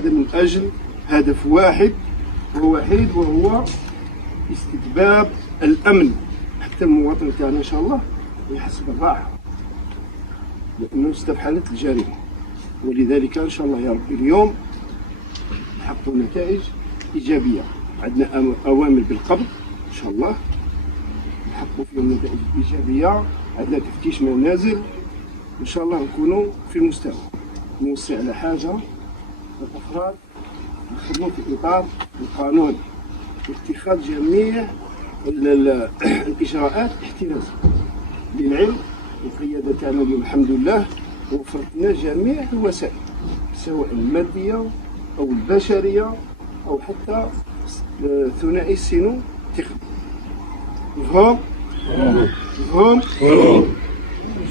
هذا من أجل هدف واحد وهو استتباب الأمن، حتى المواطن تاعنا إن شاء الله يحس بالراحة لأنه استفحلت الجريمة. ولذلك إن شاء الله يا ربي اليوم نحققوا نتائج إيجابية. عندنا أوامر بالقبض إن شاء الله نحققوا فيهم نتائج إيجابية. عندنا تفتيش منازل إن شاء الله نكونوا في المستوى. نوصي على حاجة الأفراد يخدموا في إطار القانون واتخاذ جميع الإجراءات احترازية. للعلم القيادة تاعنا اليوم الحمد لله وفرت لنا جميع الوسائل سواء المادية أو البشرية أو حتى ثنائي السينو التقني. مفهوم؟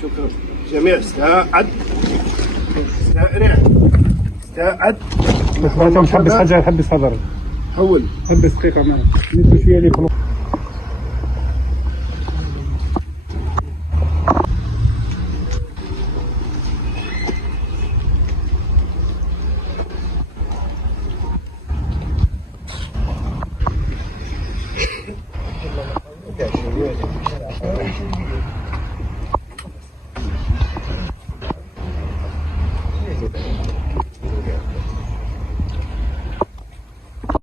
شكرا. جميع استعد. حبس حاجة، حبس حضر. حول. حبس دقيقة معنا. شوية لي